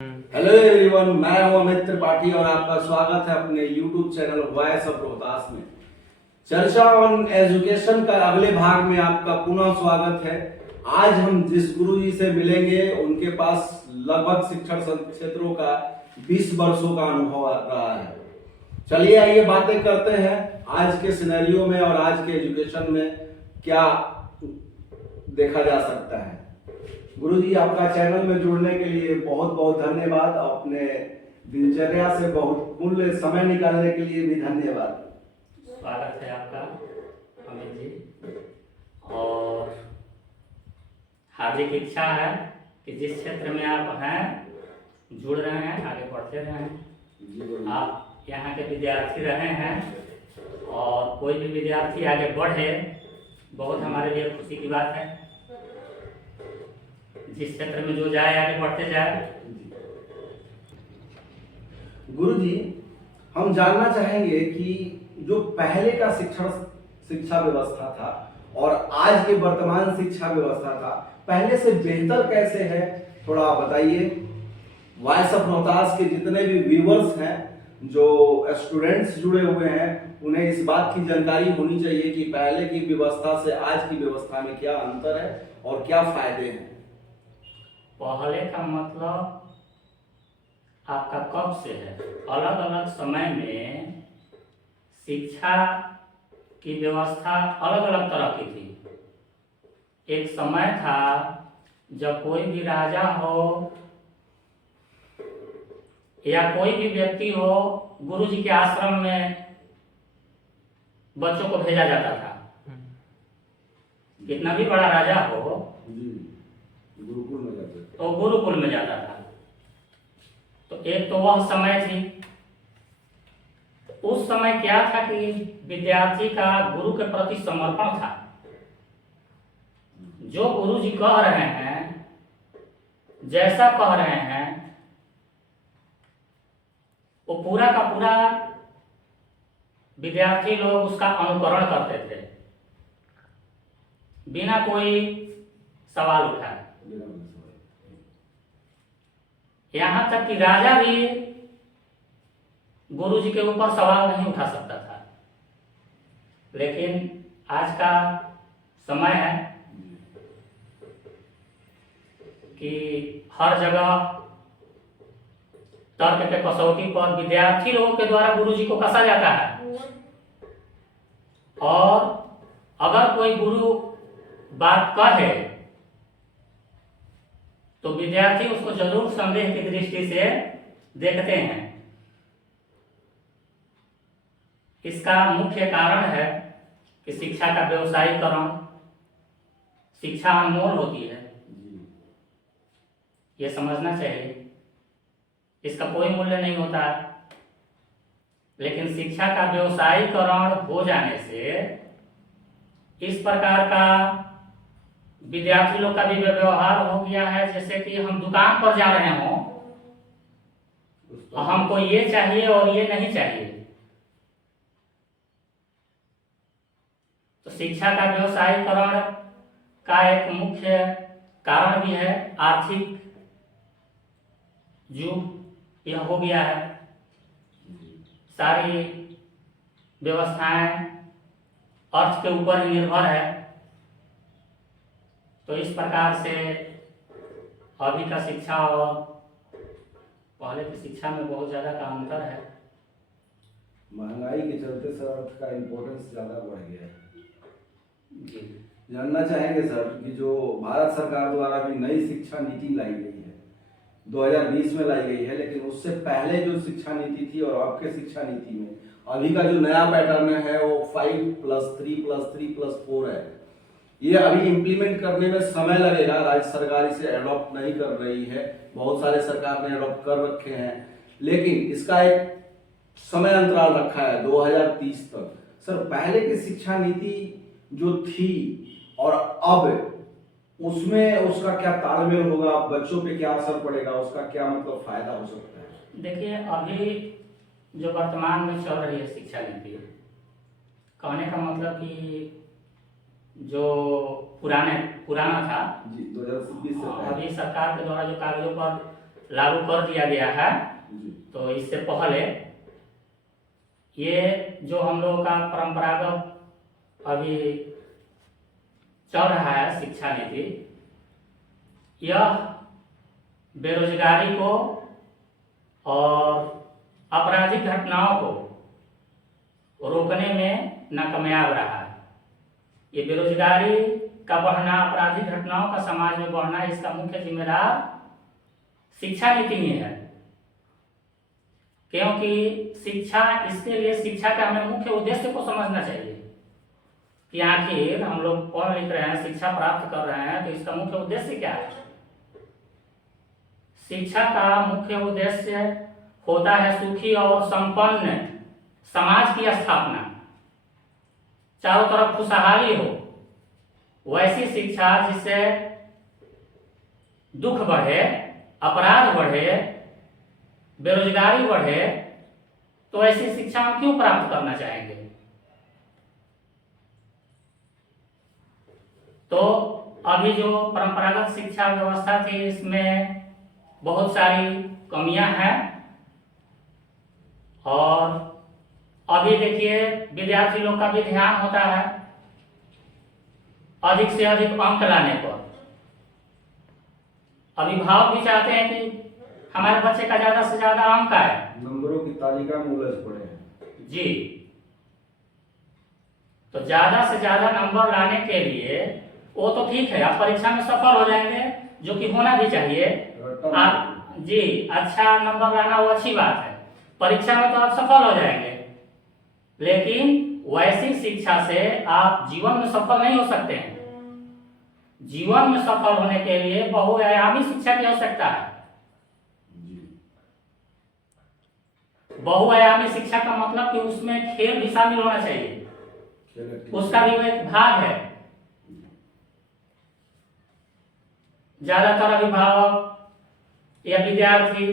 Hello everyone, मैं हूं अमित त्रिपाठी और आपका स्वागत है अपने YouTube channel voice of Rohtas में। चर्चा ऑन एजुकेशन का अगले भाग में आपका पुनः स्वागत है। आज हम जिस गुरुजी से मिलेंगे उनके पास लगभग शिक्षण क्षेत्रों का 20 वर्षों का अनुभव रहा है। चलिए आइए बातें करते हैं आज के सिनेरियो में और आज के एजुकेशन में क्या देखा जा सकता है। गुरुजी, आपका चैनल में जुड़ने के लिए बहुत बहुत धन्यवाद। अपने दिनचर्या से बहुत मूल्य समय निकालने के लिए भी धन्यवाद। स्वागत है आपका अमित जी, और हार्दिक इच्छा है कि जिस क्षेत्र में आप हैं जुड़ रहे हैं, आगे बढ़ते रहें। आप यहाँ के विद्यार्थी रहे हैं और कोई भी विद्यार्थी आगे बढ़े, बहुत हमारे लिए खुशी की बात है। जिस क्षेत्र में जो जाए आगे बढ़ते जाए। गुरुजी, हम जानना चाहेंगे कि जो पहले का शिक्षा व्यवस्था था और आज के वर्तमान शिक्षा व्यवस्था था, पहले से बेहतर कैसे है, थोड़ा बताइए। वॉइस ऑफ रोहतास के जितने भी व्यूअर्स हैं, जो स्टूडेंट्स जुड़े हुए हैं, उन्हें इस बात की जानकारी होनी चाहिए कि पहले की व्यवस्था से आज की व्यवस्था में क्या अंतर है और क्या फायदे हैं। पहले का मतलब आपका कब से है? अलग अलग समय में शिक्षा की व्यवस्था अलग अलग तरह की थी। एक समय था जब कोई भी राजा हो या कोई भी व्यक्ति हो, गुरुजी के आश्रम में बच्चों को भेजा जाता था। कितना भी बड़ा राजा हो तो गुरुकुल में जाता था। तो एक तो वह समय थी। उस समय क्या था कि विद्यार्थी का गुरु के प्रति समर्पण था। जो गुरु जी कह रहे हैं, जैसा कह रहे हैं, वो पूरा का पूरा विद्यार्थी लोग उसका अनुकरण करते थे बिना कोई सवाल उठाए। यहाँ तक कि राजा भी गुरु जी के ऊपर सवाल नहीं उठा सकता था। लेकिन आज का समय है कि हर जगह तर्क के कसौटी पर विद्यार्थी लोगों के द्वारा गुरु जी को कसा जाता है। और अगर कोई गुरु बात कहे तो विद्यार्थी उसको जरूर संदेह की दृष्टि से देखते हैं। इसका मुख्य कारण है कि शिक्षा का व्यवसायीकरण। शिक्षा अनमोल होती है, ये समझना चाहिए। इसका कोई मूल्य नहीं होता है। लेकिन शिक्षा का व्यवसायीकरण हो जाने से इस प्रकार का विद्यार्थी लोग का भी व्यवहार हो गया है, जैसे कि हम दुकान पर जा रहे हों, हमको ये चाहिए और ये नहीं चाहिए। तो शिक्षा का व्यवसायीकरण का एक मुख्य कारण भी है आर्थिक युग यह हो गया है। सारी व्यवस्थाएं अर्थ के ऊपर ही निर्भर है। तो इस प्रकार से अभी का शिक्षा और पहले की शिक्षा में बहुत ज़्यादा का अंतर है। महंगाई के चलते सर अर्थ का इम्पोर्टेंस ज़्यादा बढ़ गया है। जी, जानना चाहेंगे सर कि जो भारत सरकार द्वारा भी नई शिक्षा नीति लाई गई है, 2020 में लाई गई है, लेकिन उससे पहले जो शिक्षा नीति थी और अब के शिक्षा नीति में अभी का जो नया पैटर्न है वो 5+3+3+4 है। ये अभी इम्प्लीमेंट करने में समय लगेगा। राज्य सरकार इसे एडॉप्ट नहीं कर रही है, बहुत सारे सरकार ने एडॉप्ट कर रखे हैं, लेकिन इसका एक समय अंतराल रखा है 2030 तक। सर, पहले की शिक्षा नीति जो थी और अब उसमें उसका क्या तालमेल होगा, बच्चों पे क्या असर पड़ेगा, उसका क्या मतलब फायदा हो सकता है? देखिए, अभी जो वर्तमान में चल रही है शिक्षा नीति, कहने का मतलब कि जो पुराना था जी 2020 से अभी सरकार के द्वारा जो कागजों पर लागू कर दिया गया है। जी। तो इससे पहले ये जो हम लोगों का परंपरागत अभी चल रहा है शिक्षा नीति, यह बेरोजगारी को और आपराधिक घटनाओं को रोकने में नाकामयाब रहा है। ये बेरोजगारी का बढ़ना, आपराधिक घटनाओं का समाज में बढ़ना, इसका मुख्य जिम्मेदार शिक्षा नीति ही है। क्योंकि शिक्षा, इसके लिए शिक्षा का हमें मुख्य उद्देश्य को समझना चाहिए कि आखिर हम लोग पढ़ लिख रहे हैं, शिक्षा प्राप्त कर रहे हैं, तो इसका मुख्य उद्देश्य क्या है। शिक्षा का मुख्य उद्देश्य होता है सुखी और संपन्न समाज की स्थापना, चारों तरफ खुशहाली हो, वैसी शिक्षा जिससे दुख बढ़े, अपराध बढ़े, बेरोजगारी बढ़े, तो ऐसी शिक्षा हम क्यों प्राप्त करना चाहेंगे। तो अभी जो परंपरागत शिक्षा व्यवस्था थी, इसमें बहुत सारी कमियां हैं। और अभी देखिए विद्यार्थी लोग का भी ध्यान होता है अधिक से अधिक अंक लाने पर। अभिभावक भी चाहते हैं कि हमारे बच्चे का ज्यादा से ज्यादा अंक आए, नंबरों की तालिका में उलझ पड़े हैं। जी। तो ज्यादा से ज्यादा नंबर लाने के लिए वो तो ठीक है, आप परीक्षा में सफल हो जाएंगे, जो कि होना भी चाहिए। आप जी अच्छा नंबर लाना वो अच्छी बात है, परीक्षा में तो आप सफल हो जाएंगे, लेकिन वैसी शिक्षा से आप जीवन में सफल नहीं हो सकते हैं। जीवन में सफल होने के लिए बहुआयामी शिक्षा की आवश्यकता है। बहुआयामी शिक्षा का मतलब कि उसमें खेल भी शामिल होना चाहिए, उसका भी वो एक भाग है। ज्यादातर अभिभावक या विद्यार्थी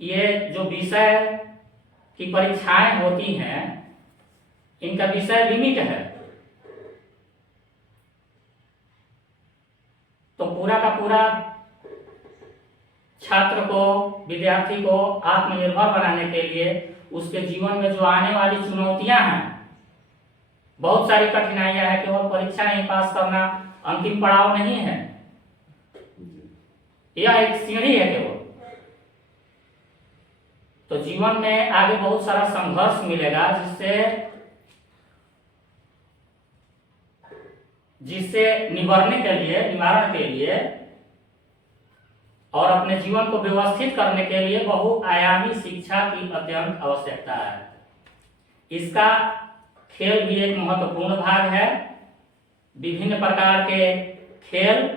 ये जो विषय की परीक्षाएं होती हैं, इनका विषय लिमिट है, तो पूरा का पूरा छात्र को, विद्यार्थी को आत्मनिर्भर बनाने के लिए उसके जीवन में जो आने वाली चुनौतियां हैं, बहुत सारी कठिनाइयां हैं, केवल परीक्षा नहीं पास करना अंतिम पड़ाव नहीं है, यह एक सीढ़ी है केवल। तो जीवन में आगे बहुत सारा संघर्ष मिलेगा, जिससे निवारण के लिए और अपने जीवन को व्यवस्थित करने के लिए बहुआयामी शिक्षा की अत्यंत आवश्यकता है। इसका खेल भी एक महत्वपूर्ण भाग है। विभिन्न प्रकार के खेल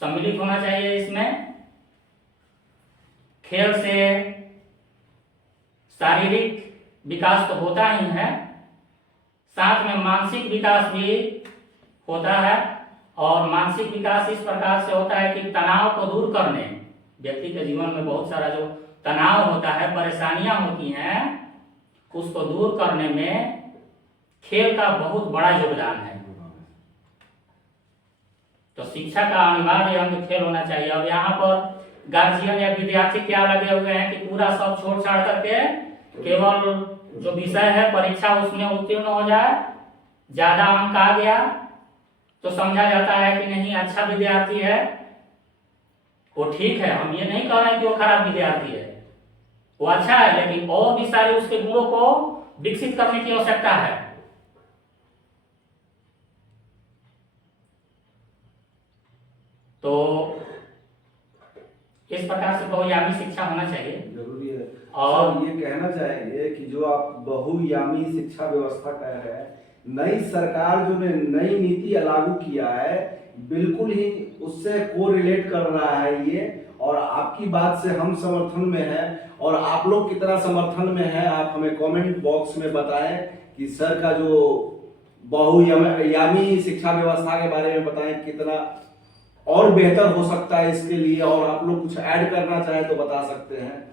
सम्मिलित होना चाहिए इसमें। खेल से शारीरिक विकास तो होता ही है, साथ में मानसिक विकास भी होता है। और मानसिक विकास इस प्रकार से होता है कि तनाव को दूर करने, व्यक्ति के जीवन में बहुत सारा जो तनाव होता है, परेशानियां होती हैं, उसको दूर करने में खेल का बहुत बड़ा योगदान है। तो शिक्षा का अनिवार्य अंग खेल होना चाहिए। अब यहाँ पर गार्जियन या विद्यार्थी क्या लगे हुए हैं कि पूरा सब छोड़ छाड़ करके केवल जो विषय है परीक्षा उसमें उत्तीर्ण हो जाए, ज्यादा अंक आ गया तो समझा जाता है कि नहीं अच्छा विद्यार्थी है, वो ठीक है। हम ये नहीं कह रहे हैं कि वो खराब विद्यार्थी है, वो अच्छा है, लेकिन और भी सारे उसके गुणों को विकसित करने की आवश्यकता है। तो इस प्रकार से बहुआयामी शिक्षा होना चाहिए, जरूरी है। और ये कहना चाहेंगे कि जो आप बहुआयामी शिक्षा व्यवस्था कह रहे हैं, नई सरकार जो ने नई नीति लागू किया है, बिल्कुल ही उससे कोरिलेट कर रहा है ये। और आपकी बात से हम समर्थन में हैं, और आप लोग कितना समर्थन में हैं आप हमें कमेंट बॉक्स में बताएं कि सर का जो बहुआयामी शिक्षा व्यवस्था के बारे में बताएं, कितना और बेहतर हो सकता है इसके लिए, और आप लोग कुछ ऐड करना चाहें तो बता सकते हैं।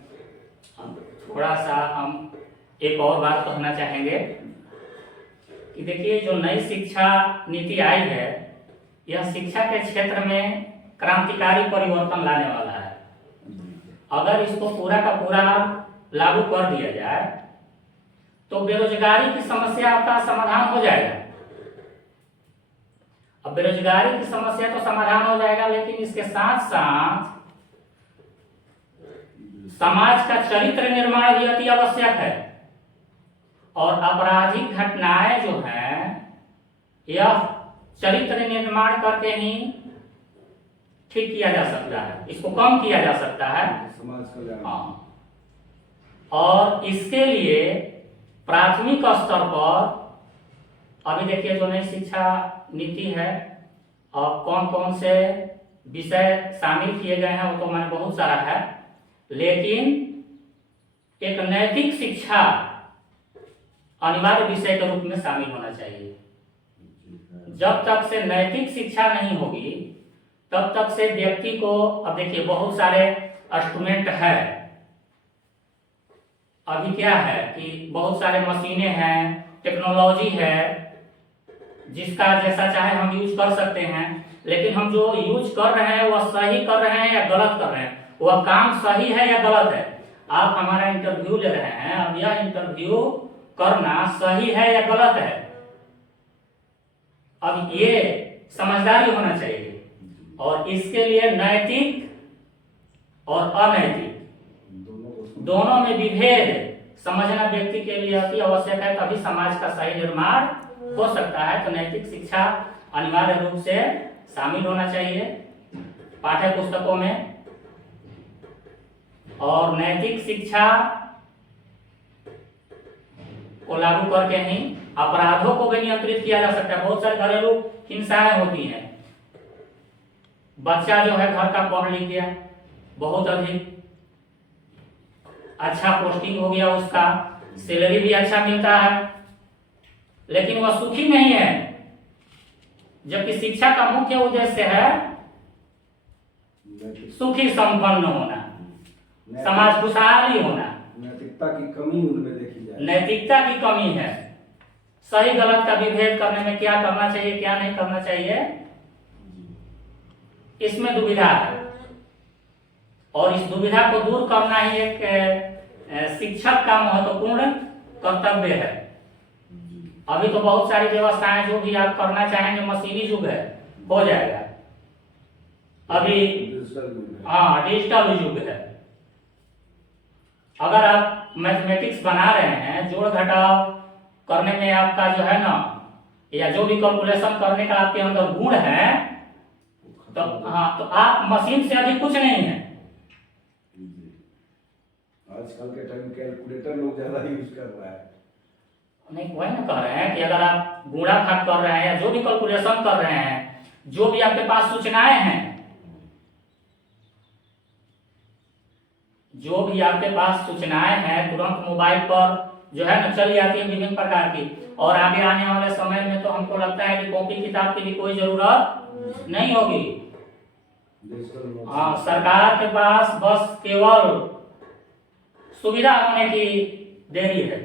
थोड़ा सा हम एक और बात कहना चाहेंगे कि देखिए जो नई शिक्षा नीति आई है, यह शिक्षा के क्षेत्र में क्रांतिकारी परिवर्तन लाने वाला है। अगर इसको पूरा का पूरा लागू कर दिया जाए तो बेरोजगारी की समस्या का समाधान हो जाएगा। अब बेरोजगारी की समस्या तो समाधान हो जाएगा, लेकिन इसके साथ साथ समाज का चरित्र निर्माण भी अति आवश्यक है। और आपराधिक घटनाएं जो हैं यह चरित्र निर्माण करके ही ठीक किया जा सकता है, इसको कम किया जा सकता है समाज कल्याण। हाँ। और इसके लिए प्राथमिक स्तर पर अभी देखिए जो नई शिक्षा नीति है और कौन कौन से विषय शामिल किए गए हैं वो तो मैंने बहुत सारा है, लेकिन एक नैतिक शिक्षा अनिवार्य विषय के रूप में शामिल होना चाहिए। जब तक से नैतिक शिक्षा नहीं होगी तब तक से व्यक्ति को, अब देखिए बहुत सारे इंस्ट्रूमेंट है, अभी क्या है कि बहुत सारे मशीनें हैं, टेक्नोलॉजी है, जिसका जैसा चाहे हम यूज कर सकते हैं, लेकिन हम जो यूज कर रहे हैं वह सही कर रहे हैं या गलत कर रहे हैं, वह काम सही है या गलत है। आप हमारा इंटरव्यू ले रहे हैं, अब यह इंटरव्यू करना सही है या गलत है, अब ये समझदारी होना चाहिए। और इसके लिए नैतिक और अनैतिक दोनों में विभेद समझना व्यक्ति के लिए अति आवश्यक है, तभी समाज का सही निर्माण हो सकता है। तो नैतिक शिक्षा अनिवार्य रूप से शामिल होना चाहिए पाठ्य पुस्तकों में। और नैतिक शिक्षा को लागू करके ही अपराधों को भी नियंत्रित किया जा सकता है। बहुत सारे घरेलू हिंसाएं होती हैं, बच्चा जो है घर का पढ़ लिख गया, बहुत अधिक अच्छा पोस्टिंग हो गया, उसका सैलरी भी अच्छा मिलता है, लेकिन वह सुखी नहीं है, जबकि शिक्षा का मुख्य उद्देश्य है सुखी संपन्न होना, समाज खुशहाली होना। नैतिकता की कमी उनमें देखी जाए, नैतिकता की कमी है। सही गलत का विभेद करने में क्या करना चाहिए क्या नहीं करना चाहिए, इसमें दुविधा है। और इस दुविधा को दूर करना ही एक शिक्षक का महत्वपूर्ण कर्तव्य है। अभी तो बहुत सारी व्यवस्थाएं जो भी आप करना चाहेंगे, मशीनी युग है, हो जाएगा। अभी हाँ डिजिटल युग है। अगर आप मैथमेटिक्स बना रहे हैं, जोड़ घटाव करने में आपका जो है ना, या जो भी कैलकुलेशन करने का आपके अंदर गुण है, तो हाँ तो आप मशीन से अधिक कुछ नहीं है। आजकल के टाइम कैलकुलेटर लोग ज्यादा यूज कर रहा है। नहीं, वही ना कह रहे हैं कि अगर आप गुणा भाग कर रहे हैं या जो भी कैलकुलेशन कर रहे हैं, जो भी आपके पास सूचनाएं हैं, जो भी आपके पास सूचनाएं हैं तुरंत मोबाइल पर जो है ना चली आती है विभिन्न प्रकार की। और आगे आने वाले समय में तो हमको लगता है कि कॉपी किताब की भी कोई जरूरत नहीं होगी। हाँ, सरकार के पास बस केवल सुविधा होने की देरी है।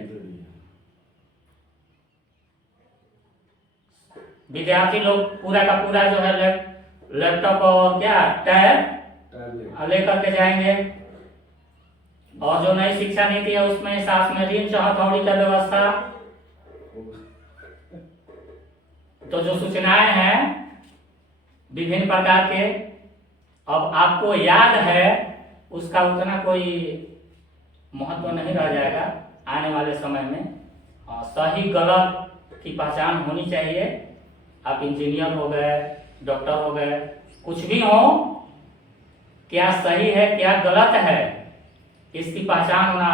विद्यार्थी लोग पूरा का पूरा जो है लैपटॉप और क्या टैब लेकर के जाएंगे। और जो नई शिक्षा नीति है उसमें साथ में ऋण हथौड़ी का व्यवस्था, तो जो सूचनाएं हैं विभिन्न प्रकार के, अब आपको याद है उसका उतना कोई महत्व नहीं रह जाएगा आने वाले समय में। सही गलत की पहचान होनी चाहिए। आप इंजीनियर हो गए, डॉक्टर हो गए, कुछ भी हो, क्या सही है क्या गलत है इसकी पहचान होना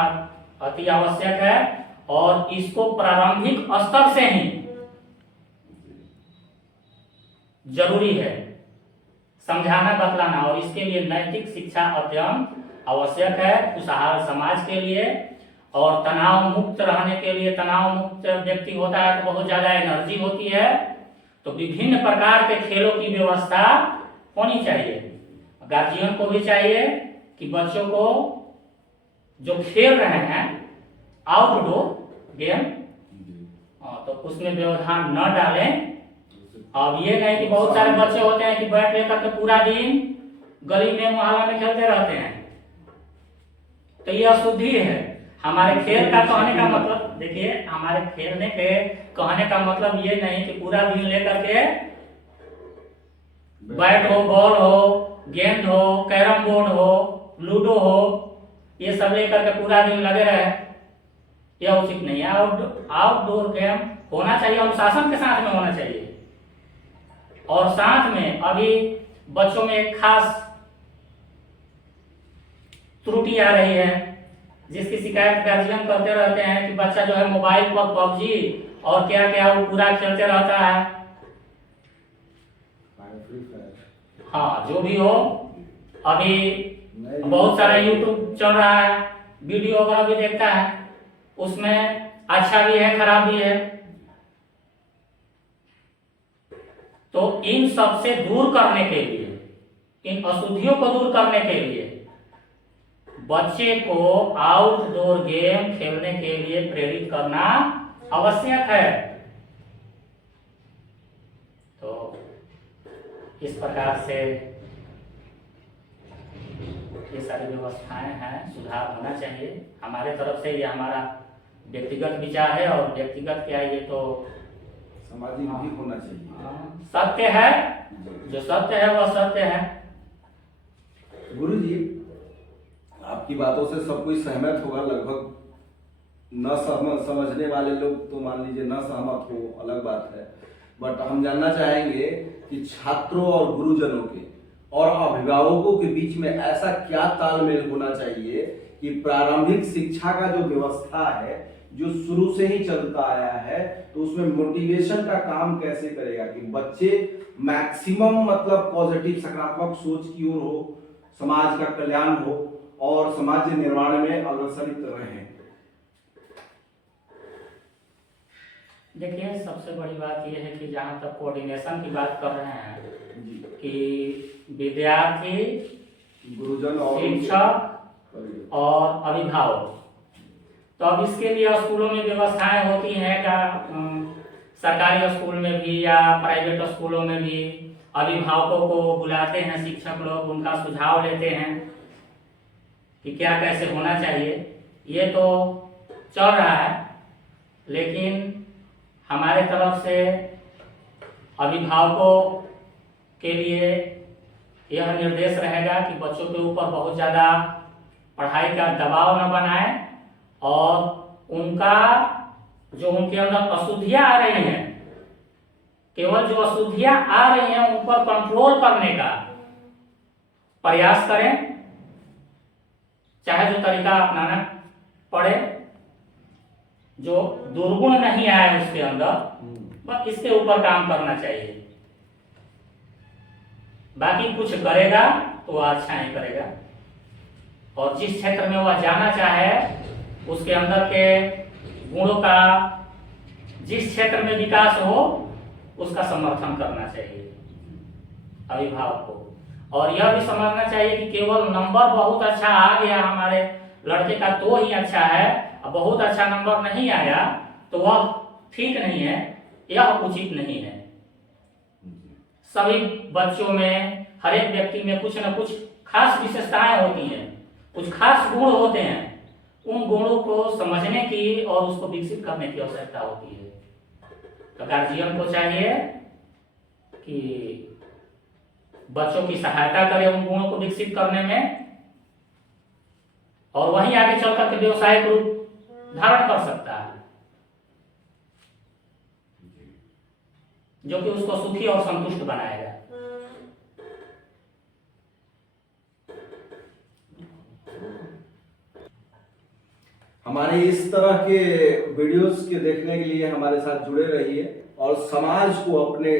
अति आवश्यक है। और इसको प्रारंभिक स्तर से ही जरूरी है समझाना बतलाना। और इसके लिए नैतिक शिक्षा अत्यंत आवश्यक है खुशहाल समाज के लिए। और तनाव मुक्त रहने के लिए, तनाव मुक्त व्यक्ति होता है तो बहुत ज्यादा एनर्जी होती है, तो विभिन्न प्रकार के खेलों की व्यवस्था होनी चाहिए। गार्जियन को भी चाहिए कि बच्चों को जो खेल रहे हैं आउटडोर गेम, तो उसमें व्यवधान न डालें। अब ये नहीं कि बहुत सारे बच्चे होते हैं कि बैट लेकर के पूरा दिन गली में मोहल्ला में खेलते रहते हैं, तो ये अशुद्धि है। हमारे खेल का कहने का मतलब, देखिए हमारे खेलने के कहने का मतलब ये नहीं कि पूरा दिन लेकर के बैट हो, बॉल हो, गेंद हो, कैरम बोर्ड हो, लूडो हो, ये सब लेकर के पूरा दिन लगे रहे, यह उचित नहीं है। आउटडोर गेम होना चाहिए, अनुशासन के साथ में होना चाहिए। और साथ में अभी बच्चों में एक खास त्रुटि आ रही है, जिसकी शिकायत गार्जियन करते रहते हैं कि बच्चा जो है मोबाइल पर पबजी और क्या क्या वो पूरा खेलते रहता है। हाँ, जो भी हो, अभी बहुत सारा यूट्यूब चल रहा है, वीडियो वगैरह भी देखता है, उसमें अच्छा भी है, खराब भी है। तो इन सब से दूर करने के लिए, इन अशुद्धियों को दूर करने के लिए बच्चे को आउटडोर गेम खेलने के लिए प्रेरित करना आवश्यक है। तो इस प्रकार से ये सारी व्यवस्थाएं हैं, सुधार होना चाहिए हमारे तरफ से। ये हमारा व्यक्तिगत विचार है, और व्यक्तिगत क्या, ये तो सामाजिक भी होना चाहिए। सत्य है, जो सत्य है वह सत्य है। गुरु जी, आपकी बातों से सब कोई सहमत होगा लगभग। न समझने वाले लोग तो मान लीजिए न सहमत हो, अलग बात है। बट हम जानना चाहेंगे कि छात्रों और गुरुजनों के और अभिभावकों के बीच में ऐसा क्या तालमेल होना चाहिए कि प्रारंभिक शिक्षा का जो व्यवस्था है, जो शुरू से ही चलता आया है, तो उसमें मोटिवेशन का काम कैसे करेगा कि बच्चे मैक्सिमम मतलब पॉजिटिव सकारात्मक सोच की ओर हो, समाज का कल्याण हो और समाज निर्माण में अग्रसरित रहें। देखिए, सबसे बड़ी बात यह है कि जहाँ तक कोऑर्डिनेशन की बात कर रहे हैं कि विद्यार्थी, गुरुजन और शिक्षक और अभिभावक, तो अब इसके लिए स्कूलों में व्यवस्थाएं होती हैं का, सरकारी स्कूल में भी या प्राइवेट स्कूलों में भी अभिभावकों को बुलाते हैं शिक्षक लोग, उनका सुझाव लेते हैं कि क्या कैसे होना चाहिए। ये तो चल रहा है, लेकिन हमारे तरफ से अभिभावकों के लिए यह निर्देश रहेगा कि बच्चों के ऊपर बहुत ज़्यादा पढ़ाई का दबाव न बनाएं, और उनका जो उनके अंदर अशुद्धियां आ रही हैं, केवल जो अशुद्धियां आ रही हैं उन पर कंट्रोल करने का प्रयास करें, चाहे जो तरीका अपनाना पड़े, जो दुर्गुण नहीं आए उसके अंदर, बस इसके ऊपर काम करना चाहिए। बाकी कुछ करेगा तो वह अच्छा ही करेगा, और जिस क्षेत्र में वह जाना चाहे उसके अंदर के गुणों का जिस क्षेत्र में विकास हो उसका समर्थन करना चाहिए अभिभावक को। और यह भी समझना चाहिए कि केवल नंबर बहुत अच्छा आ गया हमारे लड़के का तो ही अच्छा है, बहुत अच्छा नंबर नहीं आया तो वह ठीक नहीं है, यह उचित नहीं है। सभी बच्चों में, हर एक व्यक्ति में कुछ न कुछ खास विशेषताएं होती हैं, कुछ खास गुण होते हैं। उन गुणों को समझने की और उसको विकसित करने की आवश्यकता होती है। तो गार्जियन को चाहिए कि बच्चों की सहायता करे उन गुणों को विकसित करने में, और वहीं आगे चल करके व्यवसायिक रूप धारण कर सकता है, जो कि उसको सुखी और संतुष्ट बनाएगा। हमारे इस तरह के वीडियोस के देखने के लिए हमारे साथ जुड़े रहिए, और समाज को अपने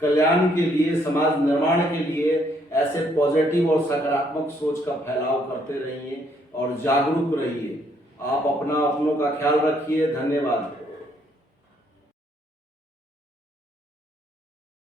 कल्याण के लिए, समाज निर्माण के लिए ऐसे पॉजिटिव और सकारात्मक सोच का फैलाव करते रहिए और जागरूक रहिए। आप अपनों का ख्याल रखिए। धन्यवाद।